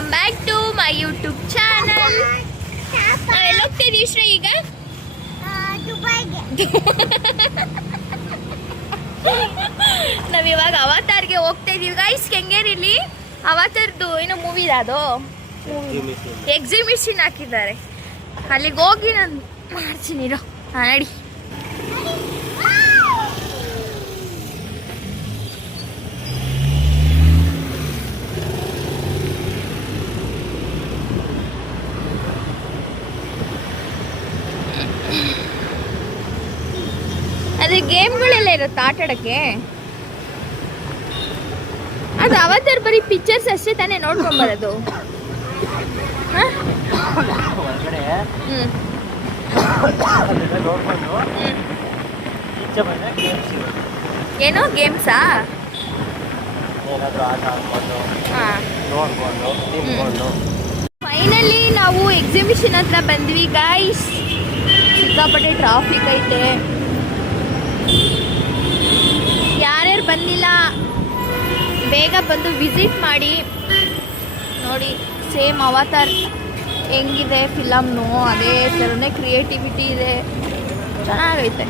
Welcome back to my YouTube channel. ನಾವೆಲ್ಲ ಹೋಗ್ತಾ ಇದೀವಿ ಶ್ರೀ ಈಗ ನಾವಿವಾಗ ಅವತಾರ್ಗೆ ಹೋಗ್ತಾ ಇದೀವಿ ಗೈಸ್. ಕೆಂಗೇರಿಲಿ ಅವತಾರ್ದು ಏನೋ ಮೂವಿ ಅದು ಎಕ್ಸಿಬಿಷನ್ ಹಾಕಿದ್ದಾರೆ. ಅಲ್ಲಿಗೆ ಹೋಗಿ ನಾನು ಮಾಡ್ತೀನಿ ನಡಿ. ಅದ್ರ ಗೇಮ್ಗಳೆಲ್ಲ ಇರುತ್ತೆ ಆಟ ಆಡಕ್ಕೆ. ಅದು ಅವತ್ತಾರು ಬರೀ ಪಿಕ್ಚರ್ಸ್ ಅಷ್ಟೇ ತಾನೇ ನೋಡ್ಕೊಂಬರೋದು. ಏನೋ ಗೇಮ್ಸಾ? ಫೈನಲಿ ನಾವು ಎಕ್ಸಿಬಿಷನ್ ಹತ್ರ ಬಂದ್ವಿ ಗೈಸ್. ಸಿಕ್ಕಾಪಟ್ಟೆ ಟ್ರಾಫಿಕ್ ಐತೆ. ಯಾರ್ಯಾರು ಬಂದಿಲ್ಲ ಬೇಗ ಬಂದು ವಿಸಿಟ್ ಮಾಡಿ ನೋಡಿ. ಸೇಮ್ ಅವತಾರ್ ಹೆಂಗಿದೆ ಫಿಲಮ್ನು ಅದೇ ಥರನೇ ಕ್ರಿಯೇಟಿವಿಟಿ ಇದೆ, ಚೆನ್ನಾಗೈತೆ.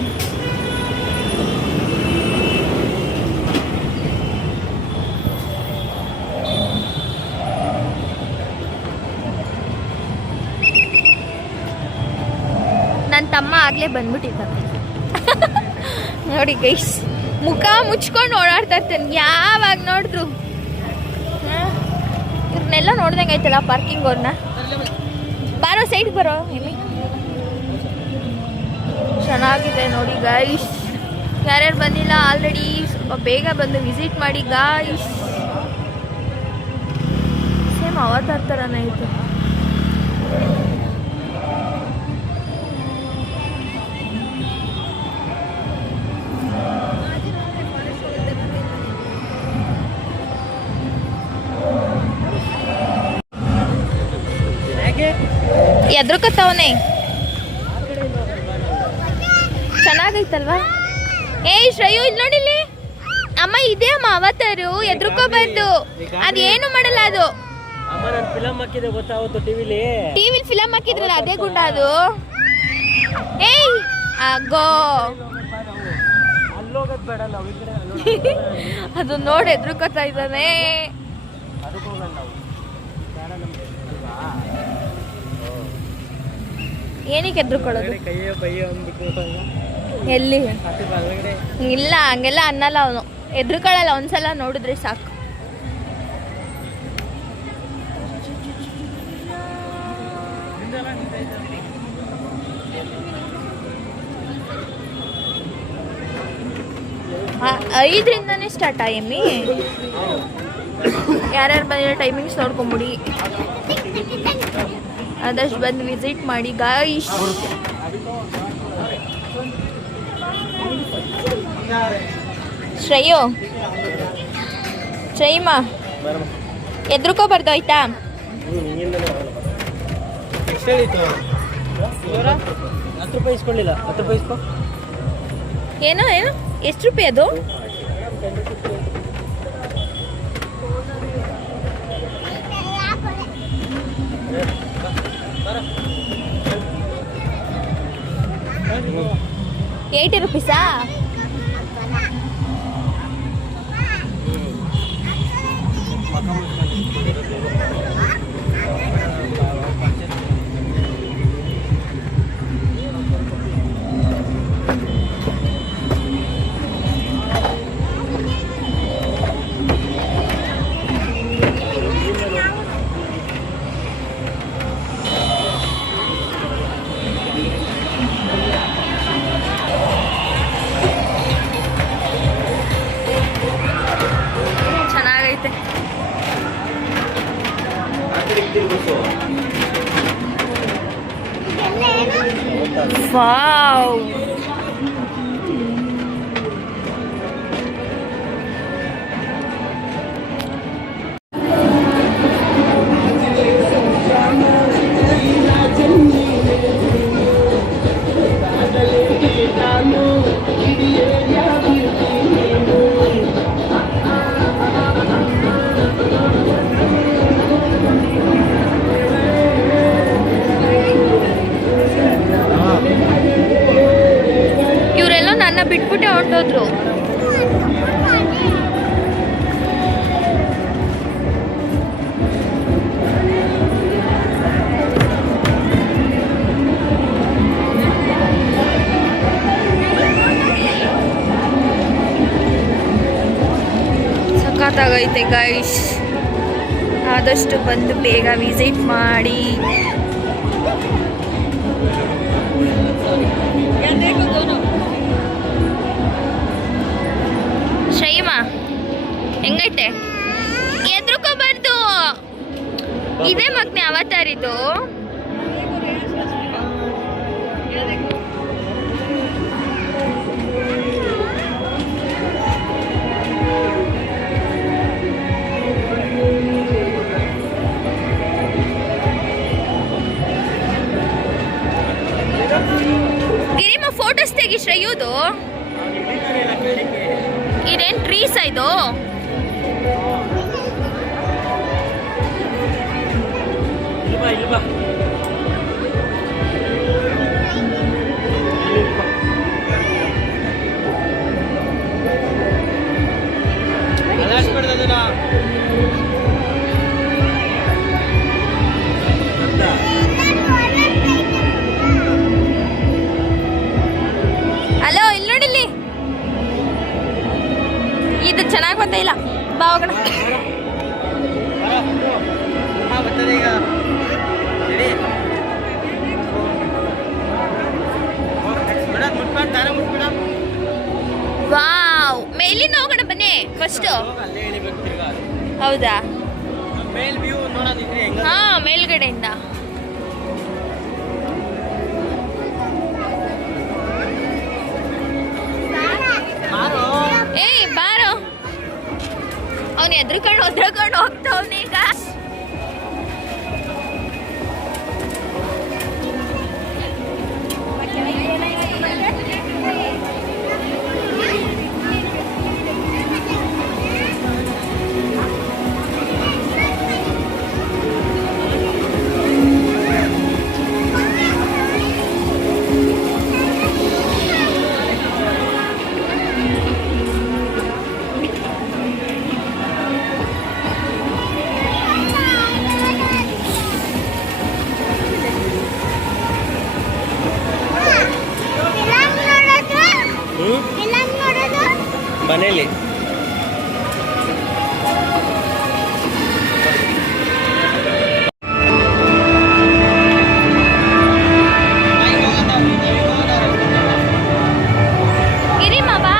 ನನ್ನ ತಮ್ಮ ಆಗಲೇ ಬಂದ್ಬಿಟ್ಟಿದ್ದಾನೆ ನೋಡಿ ಗೈಸ್. ಮುಖ ಮುಚ್ಕೊಂಡು ಓಡಾಡ್ತಾ ಇರ್ತಾನೆ ಯಾವಾಗ ನೋಡಿದ್ರು. ಇವ್ರನ್ನೆಲ್ಲ ನೋಡ್ದಂಗೆ ಐತಲ್ಲ ಪಾರ್ಕಿಂಗ್ ಅವ್ರನ್ನ. ಬಾರೋ ಸೈಡ್ ಬರೋ. ಚೆನ್ನಾಗಿದೆ ನೋಡಿ ಗೈಸ್. ಯಾರ್ಯಾರು ಬಂದಿಲ್ಲ ಆಲ್ರೆಡಿ ಸ್ವಲ್ಪ ಬೇಗ ಬಂದು ವಿಸಿಟ್ ಮಾಡಿ ಗೈಸ್. ಸೇಮ್ ಅವತಾರ್ ಥರನೇ ಐತೆ. ಎದ್ರಕತ್ತವನೇ ಚೆನ್ನಾಗೈತಲ್ವಾ? ಶ್ರೇಯು ಇಲ್ಲಿ ನೋಡಿಲ್ಲಿ ಅಮ್ಮ, ಇದೇ ಅಮ್ಮ ಅವತಾರು. ಎದ್ರಕೋಬಾರ್ದು, ಅದೇನು ಮಾಡಲ್ಲ ಅದು. ಟಿವಿಲಿ ಫಿಲಮ್ ಹಾಕಿದ್ರಲ್ಲ ಅದೇ ಗುಂಡ ಅದು. ಆಗೋ ಅದು ನೋಡಿ ಎದ್ರಕೋತಾ ಇದ್ದಾನೆ. ಏನಕ್ಕೆ ಎದ್ರುಕೊಳ್ಳೋದು? ಎಲ್ಲಿ ಇಲ್ಲ, ಹಂಗೆಲ್ಲ ಅನ್ನಲ್ಲ ಅವನು. ಎದ್ರುಕೊಳ್ಳಲ್ಲ, ಒಂದ್ಸಲ ನೋಡಿದ್ರೆ ಸಾಕು. ಐದರಿಂದನೇ ಸ್ಟಾರ್ಟ್ ಎಮ್ಮಿ. ಯಾರ್ಯಾರು ಬಂದಿರೋ ಟೈಮಿಂಗ್ಸ್ ನೋಡ್ಕೊಂಬಿಡಿ. ಆದಷ್ಟು ಬಂದು ವಿಸಿಟ್ ಮಾಡಿ ಗಾಯ್ಸ್. ಶ್ರೇಯಮ್ಮ ಎದ್ರುಕೋಬಾರ್ದು ಆಯ್ತಾ? ಏನೋ ಏನು ಎಷ್ಟು ರೂಪಾಯಿ ಅದು? ₹80. Wow. ಆದಷ್ಟು ಬಂದು ಬೇಗ ವಿಸಿಟ್ ಮಾಡಿ. ಶ್ರೈಮಾ ಹೆಂಗೈತೆ? ಎದ್ರುಕೋಬಾರ್ದು, ಇದೇ ಮಗ್ನೆ ಅವತಾರಿದ್ದು. ಗಿರಿಮ ಫೋಟೋಸ್ ತೆಗಿ ಶ್ರೇಯುದು. ಇದೇನ್ ಟ್ರೀಸ್ ಇದು? ಹಲೋ, ಇಲ್ಲಿ ನೋಡಿಲ್ಲಿ, ಇದು ಚೆನ್ನಾಗಿ ಬರ್ತಾ ಇಲ್ಲ. ಬಾ ಹೋಗೋಣ. ವಾವ್, ಮೇಲಿಂದ ಹೋಗೋಣ ಬನ್ನಿ ಫಸ್ಟ್. ಹೌದಾ? ಹಾ, ಮೇಲ್ಗಡೆಯಿಂದ. ಏಯ್ ಬಾರೋ, ಅವನು ಎದ್ರುಕೊಂಡು ಹೋಗ್ತಾವನ ಈಗ. ಮನೇಲಿ ಗಿರಿಮ ಬಾ.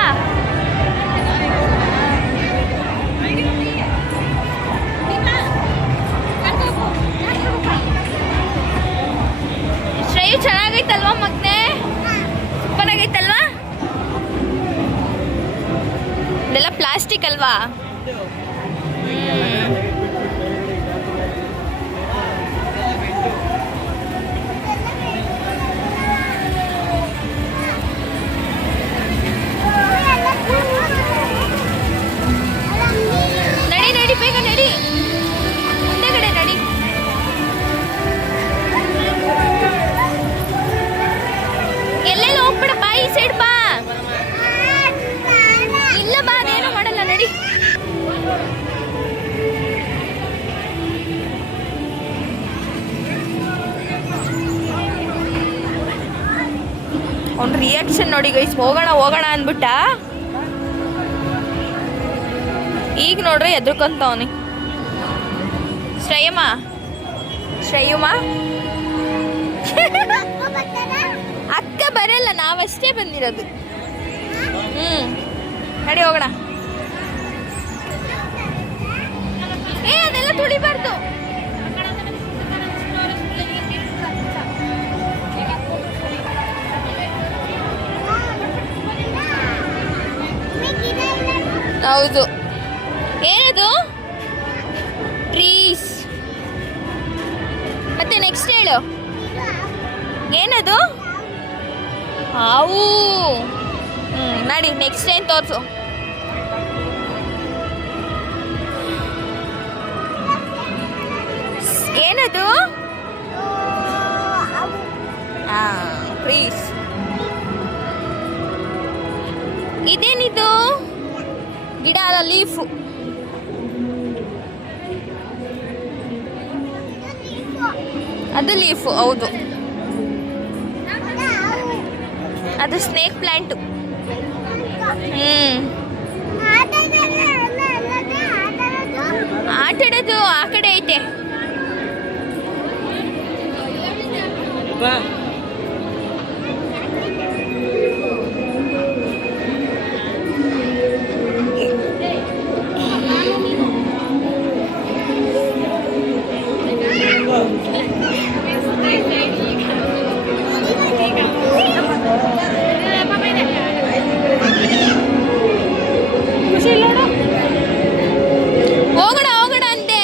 ಶ್ರೇಯು ಚೆನ್ನಾಗೈತಲ್ವಾ ಮಗ್ನೆ? ಸೂಪರ್ ಆಗೈತಲ್ವಾ? ಇದೆಲ್ಲ ಪ್ಲಾಸ್ಟಿಕ್ ಅಲ್ವಾ? ನಡಿ ನಡಿ, ಬೇಗ ನಡಿ, ಮುಂದೆಗಡೆ ನಡಿ. ಎಲ್ಲೆಲ್ಲ ಹೋಗ್ಬಿಡಪ್ಪ, ಈ ಸೈಡ್ ಬಾ. ಇಲ್ಲ ಬಾ, ಅದೇನು ಮಾಡಲ್ಲ, ನಡಿ. ಅವ್ನ ರಿಯಾಕ್ಷನ್ ನೋಡಿ ಗೈಸ್, ಹೋಗೋಣ ಹೋಗೋಣ ಅಂದ್ಬಿಟ್ಟ, ಈಗ ನೋಡ್ರಿ ಎದ್ರುಕೊಂತವನಿ. ಶ್ರೇಯಮ್ಮ, ಅಕ್ಕ ಬರಲ್ಲ, ನಾವಷ್ಟೇ ಬಂದಿರೋದು. ನಡಿ ಹೋಗೋಣ. ಅದೆಲ್ಲ ತುಳಿಬಾರ್ದು. ಹೌದು. ಏನದು? ಟ್ರೀಸ್. ಮತ್ತೆ ನೆಕ್ಸ್ಟ್ ಹೇಳು, ಏನದು? ಹಾವು. ನಡಿ, ನೆಕ್ಸ್ಟ್ ಏನ್ ತೋರ್ಸು. ಏನದು? ಟ್ರೀಸ್. ಇದೇನಿದು? ಗಿಡ ಅಲ್ಲ, ಲೀಫು. ಅದು ಲೀಫು, ಹೌದು. ಅದು ಸ್ನೇಕ್ ಪ್ಲಾಂಟ್. ಆಟ ಆಡೋದು ಆ ಕಡೆ ಐತೆ. ಹೋಗೋಣ ಅಂತೆ.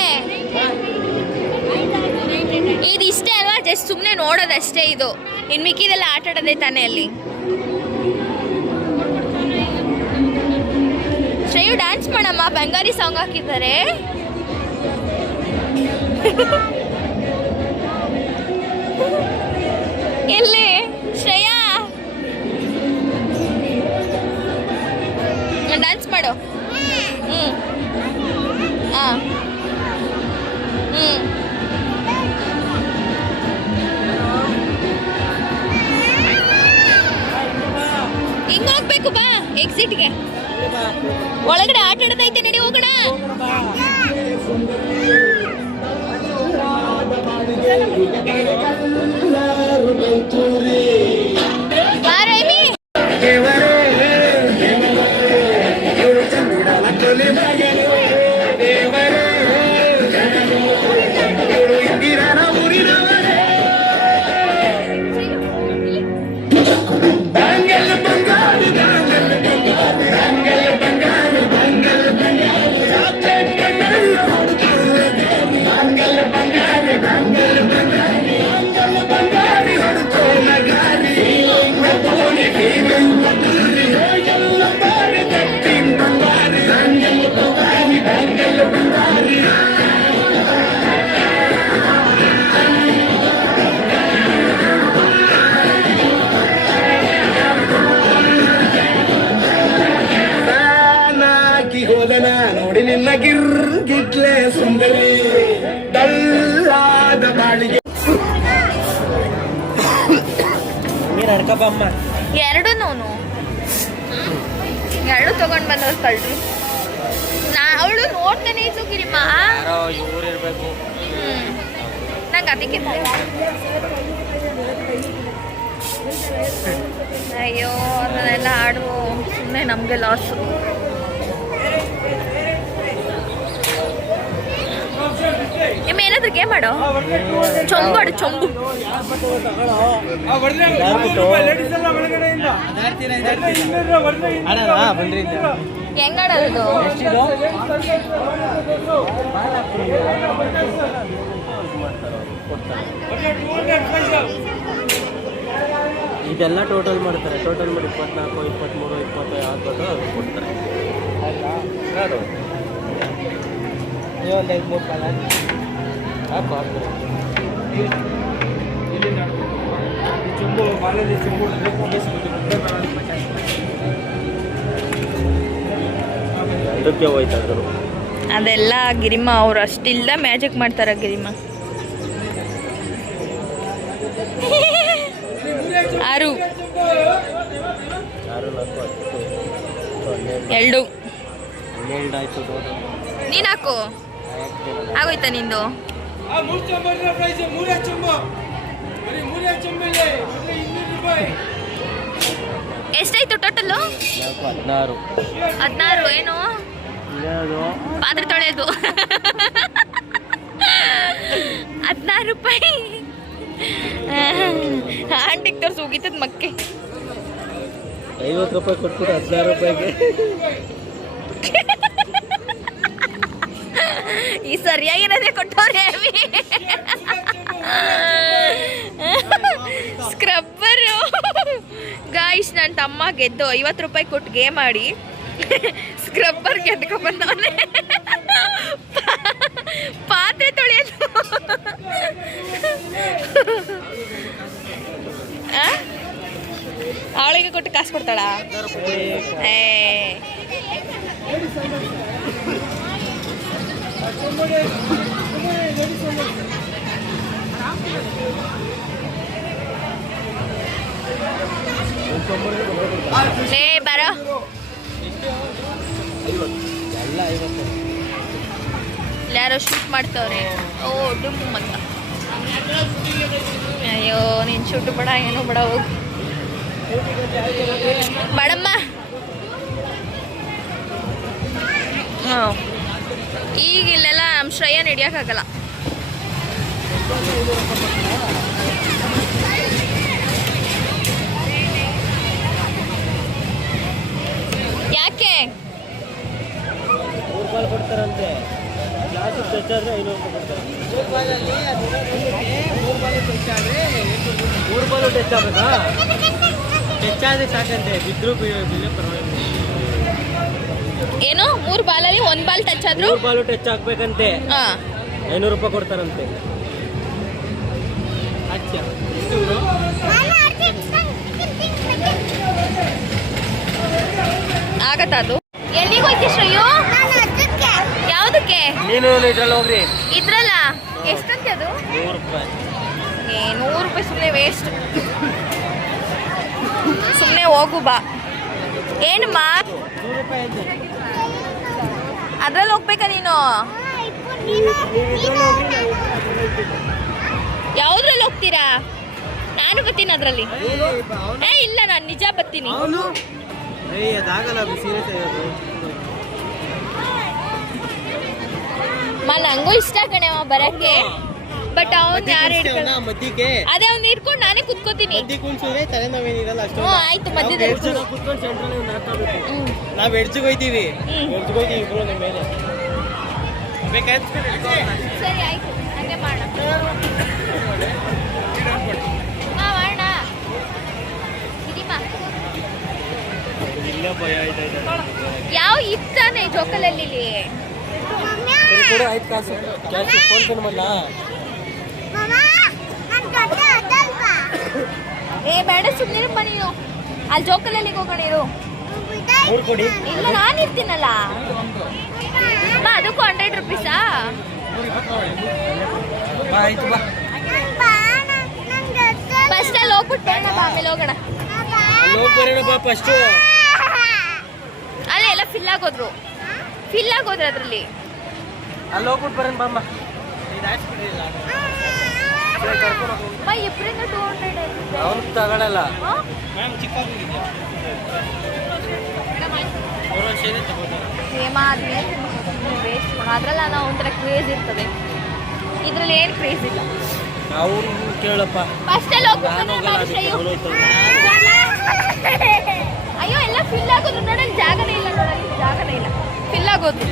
ಇದಿಷ್ಟೇ ಅಲ್ವಾ, ಜಸ್ಟ್ ಸುಮ್ಮನೆ ನೋಡೋದಷ್ಟೇ ಇದು. ಇನ್ನು ಮಿಕ್ಕಿದೆಲ್ಲ ಆಟ ಆಡೋದೇ ತಾನೇ ಅಲ್ಲಿ. ಶ್ರೇಯು ಡ್ಯಾನ್ಸ್ ಮಾಡಮ್ಮ, ಬಂಗಾರಿ ಸಾಂಗ್ ಹಾಕಿದ್ದಾರೆ. ಎಲ್ಲಿ ಶ್ರೇಯಾ ಡ್ಯಾನ್ಸ್ ಮಾಡು. ಹಾಂ ಹಿಂಗೆ ಹೋಗ್ಬೇಕು ಬಾ ಎಕ್ಸಿಟ್ಗೆ. ಒಳಗಡೆ ಆಟ ಆಡೋದೈತೆ, ನಡಿ ಹೋಗೋಣ. ನೋಡಿ ನಿನ್ನ ಗಿರ್ಗಿಟ್ಲೆ ಸುಂದರಿ ಡಲ್ಲಾದ ಬಾಳಿಗೆ ಎರಡು ತಗೊಂಡ್ ಬಂದವ್ರು ಕಳ್ರಿ. ಅವಳು ನೋಡ್ತಾನೆ ಇದ್ದು ಗಿರಿಮ್ಮ, ನಂಗೆ ಅದಕ್ಕೆ ಅಯ್ಯೋ ಅದನ್ನೆಲ್ಲ ಆಡು ಸುಮ್ಮನೆ ನಮಗೆ ಲಾಸು. ನಿಮ್ಮ ಏನಾದ್ರು ಗೇಮ್ ಆಡೋ, ಚೊಂಬು ಆಡು, ಚೊಂಬು. ಹೆಂಗ್ ಆಡೋದು? ಇದೆಲ್ಲ ಟೋಟಲ್ ಮಾಡ್ತಾರೆ. ಟೋಟಲ್ ಮಾಡಿ 24, 23, 20 ಯಾವ್ದು ಅದು ಕೊಡ್ತಾರೆ. ಒಂದು 5-3 ಕಾಲ ಚುಂಬು ಬಾಲಲ್ಲಿ ಚುಂಬು ಅದಕ್ಕೆ ಹೋಯ್ತಾದ್ರು. ಅದೆಲ್ಲ ಗಿರಿಮ ಅವ್ರು ಅಷ್ಟಿಲ್ದ ಮ್ಯಾಜಿಕ್ ಮಾಡ್ತಾರ ಗಿರಿಮ. 6 2 ಆಯ್ತು. ನೀನ್ ಹಾಕು, ಆಗೋಯ್ತಾ ನಿಂದು? ಎಷ್ಟಾಯ್ತು ಟೋಟಲ್ಲು? 16. ಏನು ಪಾತ್ರೆ ತೊಳೆಯೋದು 16 ರೂಪಾಯಿ. ಆಂಟಿಗೆ ತೋರಿಸಿ ಹೋಗಿತ್ತದ ಮಕ್ಕೆ. 50 ರೂಪಾಯಿ ಕೊಟ್ಬಿಟ್ಟು 16 ರೂಪಾಯಿಗೆ ಈ ಸರಿಯಾಗಿರೋದೇ ಕೊಟ್ಟವ್ರೆ. ಸ್ಕ್ರಬ್ಬರು ಗಾಯ್ಸ್, ನನ್ನ ತಮ್ಮ ಗೆದ್ದು 50 ರೂಪಾಯಿ ಕೊಟ್ಟು ಗೇಮ್ ಆಡಿ ಸ್ಕ್ರಬ್ಬರ್ ಗೆದ್ಕೊ ಬಂದವನೆ. ಪಾತ್ರೆ ತೊಳೆಯೋದು ಅವಳಿಗೆ ಕೊಟ್ಟು ಕಾಸು ಕೊಡ್ತಾಳ? ಲೇ ಬರೋ ಯಾರೋ ಶೂಟ್ ಮಾಡ್ತವ್ರೆ. ಓ ಡುಮ್ ಅಂತ. ಅಯ್ಯೋ ನೀನು ಶೂಟ್ ಬೇಡ ಏನೋ ಬೇಡ ಹೋಗು ಬೇಡಮ್ಮ. ಹಾಂ ಈಗ ಇಲ್ಲೆಲ್ಲ ನಮ್ಮ ಶ್ರೇಯ ನಡೆಯೋಕ್ಕಾಗಲ್ಲ. ಯಾಕೆ ರೂಪಾಯಿ ಕೊಡ್ತಾರಂತೆ. ಗ್ಲಾಸ್ ಟಚ್ ಆದರೆ 500 ರೂಪಾಯಿ ಕೊಡ್ತಾರೆ. 3 ಬಾಲು ಟಚ್ ಆಗಬೇಕಾ? ಟಚ್ ಆದರೆ ಸಾಕಂತೆ, ಬಿದ್ದರೂ ಬಿಲ್ಲೇ ಪರವಾಗಿಲ್ಲ. ಏನು 3 ಬಾಲಲ್ಲಿ 1 ಬಾಲ್ ಟಚ್ ಆದ್ರು 3 ಬಾಲು ಟಚ್ ಆಗ್ಬೇಕಂತೆ, ಹಾಂ 500 ರೂಪಾಯಿ ಕೊಡ್ತಾರಂತೆ. ಅಚ್ಚಾ ಆಗತ್ತಾ ಅದು? ಎಲ್ಲಿಗೆ ಹೋಯ್ತಿ ಶ್ರೇಯು? ಯಾವುದಕ್ಕೆ? ನೀನು ಇದ್ರಲ್ಲಿ ಹೋಗ್ರಿ. ಇದ್ರಲ್ಲ ಎಷ್ಟಂತೆ ಅದು? 100 ರೂಪಾಯಿ. 100 ರೂಪಾಯಿ ಸುಮ್ಮನೆ ವೇಸ್ಟ್. ಸುಮ್ಮನೆ ಹೋಗು ಬಾ. ಏನಮ್ಮ 100 ರೂಪಾಯಿ ಅಂತೆ. ಅದ್ರಲ್ಲಿ ಹೋಗ್ಬೇಕಾ ನೀನು? ಯಾವ್ದ್ರಲ್ಲಿ ಹೋಗ್ತೀರಾ? ನಾನು ಬರ್ತೀನಿ ಅದ್ರಲ್ಲಿ. ಏ ಇಲ್ಲ ನಾನು ನಿಜ ಬರ್ತೀನಿ. ಅವನು ಅದಾಗಲ್ಲ, ಸೀರಿಯಸ್ ಆಗೋದು. ನಂಗೂ ಇಷ್ಟ ಕಣೆ ಬರಕ್ಕೆ, ಬಟ್ ಅವ್ನು ಯಾರು ಹಿಡ್ಕೊಂಡು ಮದ್ದಿಗೆ ಅದೇ ಅವ್ನು ಹಿಡ್ಕೊಂಡು ನಾನೇ ಕುತ್ಕೋತೀನಿ. ಮದ್ದಿ ಕುಣ್ಸಿದ್ರೆ ತಲೆನೋವೇನಿರಲ್ಲ ಅಷ್ಟು. ಹ್ಞೂ ಆಯ್ತು ಮಧ್ಯದಲ್ಲಿ ಕುತ್ಕೊಂಡು ಸೆಂಟ್ರಲ್ಲಿ ನಾವು ಎಡ್ಜಿಗೆ ಹೋಯ್ತೀವಿ. ಎಡ್ಜಿಗೆ ಹೋಯ್ತೀವಿ ಇಬ್ರು ನಿಮ್ಮ ಮೇಲೆ ಬೇಕಾಯ್ತು. ಸರಿ ಆಯ್ತು ಹಂಗೆ ಮಾಡೋಣ. ಮಾಡೋಣ ಇಲ್ಲ ಭಯ ಇದೆ. ಯಾವ ಇತ್ತಾನೆ ಜೋಕಲಲ್ಲಿ ಕೊಡು, ಆಯ್ತು ಕಾಸು ಕ್ಯಾಶ್ ಫೋನ್ ಪೇ ಮಾಡಲ್ಲ. ಏ ಬೇಡ ಸುಮ್ಮನಿರಪ್ಪ ನೀನು. ಅಲ್ಲಿ ಜೋಕಲಲ್ಲಿ ಹೋಗೋಣ ಇರು. 3 ಕೊಡಿ. ಇಲ್ಲ ನಾನು ಇರ್ತೀನಲ್ಲ. ಬಾ ಅದಕ್ಕೂ 100 ರೂಪೀಸಾ? ಆಯ್ತು ಬಾ. ಫಸ್ಟ್ ಅಲ್ಲಿ ಹೋಗ್ಬಿಟ್ಟು ಬರೋಣ ಬಾ, ಆಮೇಲೆ ಹೋಗೋಣ. ಹೋಗಿ ಬರೋಣ ಬಾ ಫಸ್ಟು. ಅಲ್ಲೇ ಎಲ್ಲ ಫಿಲ್ ಆಗೋದ್ರು ಅದರಲ್ಲಿ. ಅಲ್ಲಿ ಹೋಗ್ಬಿಟ್ಟು ಬರೋಣ ಬಾಮ್ಮ. ಬಾ ಇಬ್ಬರಿಂದ 200 ಅವ್ನು ತಗೊಳಲ್ಲ. ಅದ್ರಲ್ಲ ನಾವು ಒಂಥರ ಕ್ರೇಜ್ ಇರ್ತದೆ, ಇದ್ರಲ್ಲಿ ಏನು ಕ್ರೇಜ್ ಇಲ್ಲ. ಅವ್ರು ಕೇಳಪ್ಪ. ಫಸ್ಟ್ ಅಲ್ಲಿ ಅಯ್ಯೋ ಎಲ್ಲ ಫಿಲ್ ಆಗೋದು ನೋಡಲ್ಲಿ ಜಾಗನೇ ಇಲ್ಲ ಫಿಲ್ ಆಗೋದು.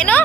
ಏನು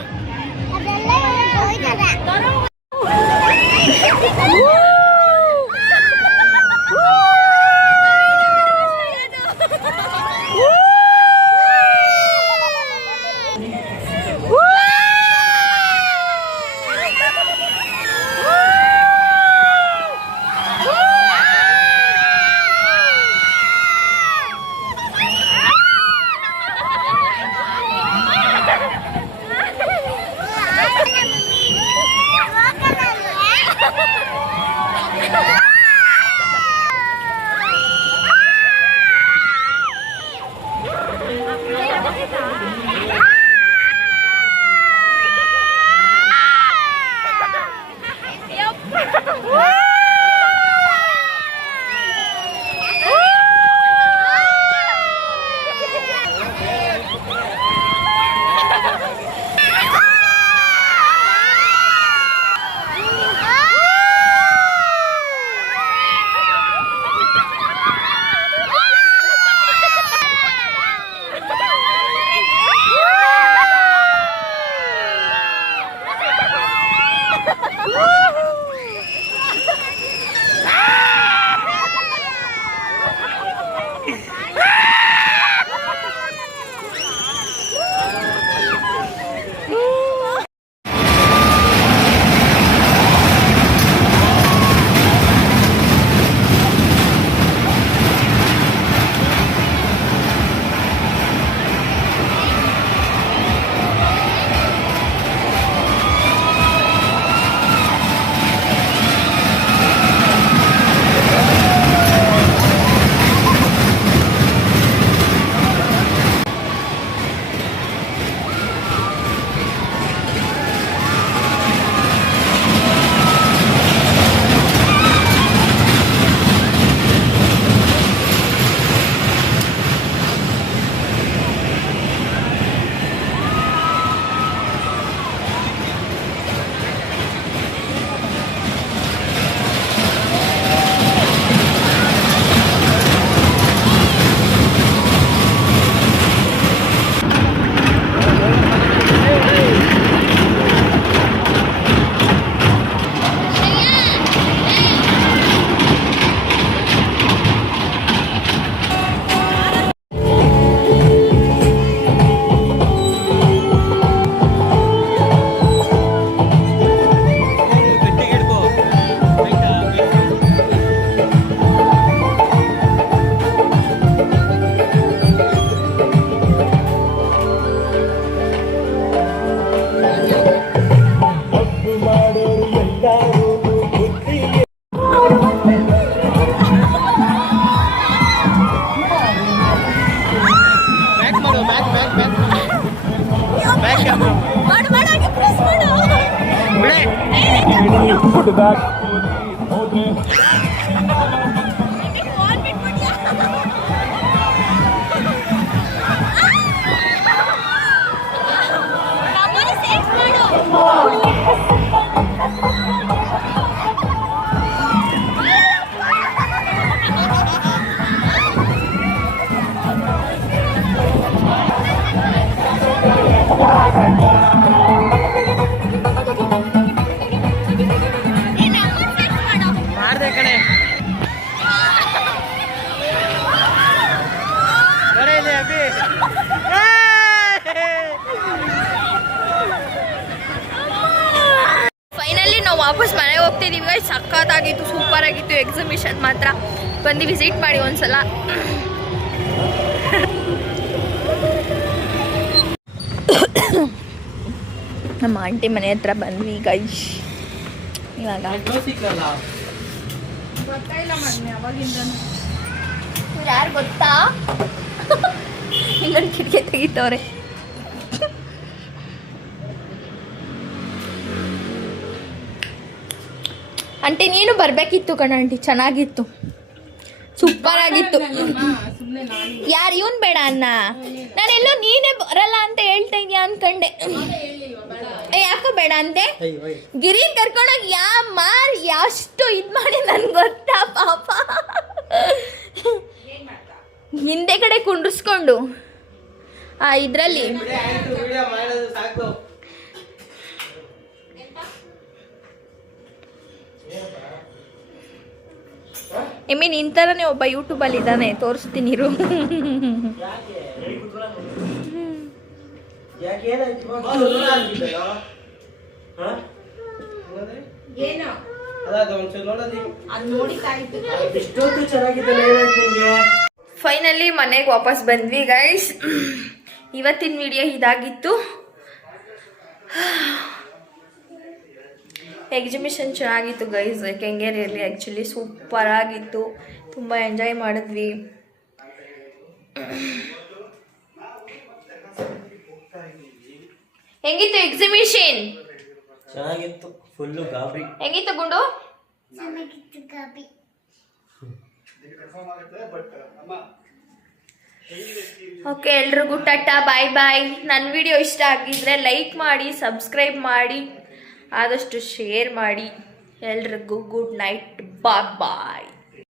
ಮಾಡ್ದೆ ಕಣೆ ಕಡೆ ಇದೆ ಅಭಿ ಫೈನಲಿ ನಾವು ವಾಪಸ್ ಮನೆಗೆ ಹೋಗ್ತಿದ್ದೀವಿ ಗೈಸ್. ಸಖತ್ತಾಗಿತ್ತು, ಸೂಪರ್ ಆಗಿತ್ತು ಎಕ್ಸಿಬಿಷನ್ ಮಾತ್ರ. ಬಂದು ವಿಸಿಟ್ ಮಾಡಿ ಒಂದ್ಸಲ. ನಮ್ಮ ಆಂಟಿ ಮನೆ ಹತ್ರ ಬಂದ್ವಿ ಗೈಸ್. ಇವಾಗ ಯಾರು ಗೊತ್ತಾ, ಇನ್ನೊಂದು ಕಿಟಕಿ ತೆಗಿತವ್ರೆ. ಆಂಟಿ ನೀನು ಬರ್ಬೇಕಿತ್ತು ಕಣ ಆಂಟಿ, ಚೆನ್ನಾಗಿತ್ತು, ಸೂಪರ್ ಆಗಿತ್ತು. ಯಾರು ಇವನ್ ಬೇಡ ಅನ್ನ, ನಾನೆಲ್ಲೋ ನೀನೇ ಬರಲ್ಲ ಅಂತ ಹೇಳ್ತಾ ಇದೀಯ ಅನ್ಕಂಡೆ. ಯಾಕೋ ಬೇಡ ಅಂತೆ. ಗಿರಿ ಕರ್ಕೊಂಡೋಗಿ ಎಷ್ಟು ಇದ್ ಮಾಡಿ ನನ್ ಗೊತ್ತಾ ಪಾಪ. ಹಿಂದೆ ಕಡೆ ಕುಂಡ್ರಿಸ್ಕೊಂಡು ಇದ್ರಲ್ಲಿ ನಿನ್ ಥರನೇ ಒಬ್ಬ ಯೂಟ್ಯೂಬಲ್ಲಿ ಇದ್ದಾನೆ, ತೋರಿಸ್ತೀನಿ ಇರು. ಫೈನಲಿ ಮನೆಗೆ ವಾಪಸ್ ಬಂದ್ವಿ ಗೈಸ್. ಇವತ್ತಿನ ವಿಡಿಯೋ ಇದಾಗಿತ್ತು. ಎಕ್ಸಿಬಿಷನ್ ಚೆನ್ನಾಗಿತ್ತು ಗೈಸ್, ಕೆಂಗೇರಿಯಲ್ಲಿ ಆ್ಯಕ್ಚುಲಿ ಸೂಪರ್ ಆಗಿತ್ತು, ತುಂಬ ಎಂಜಾಯ್ ಮಾಡಿದ್ವಿ. ಹೆಂಗಿತ್ತು ಎಕ್ಸಿಬಿಷನ್? ಚೆನ್ನಾಗಿತ್ತು, ಫುಲ್ಲು ಗಾಬರಿ. ಹೆಂಗಿತ್ತು ಗುಂಡು? ಓಕೆ, ಎಲ್ರಿಗೂ ಟಾಟಾ, ಬಾಯ್ ಬಾಯ್. ನನ್ನ ವಿಡಿಯೋ ಇಷ್ಟ ಆಗಿದ್ರೆ ಲೈಕ್ ಮಾಡಿ, ಸಬ್ಸ್ಕ್ರೈಬ್ ಮಾಡಿ, ಆದಷ್ಟು ಶೇರ್ ಮಾಡಿ. ಎಲ್ರಿಗೂ ಗುಡ್ ನೈಟ್, ಬಾಯ್ ಬಾಯ್.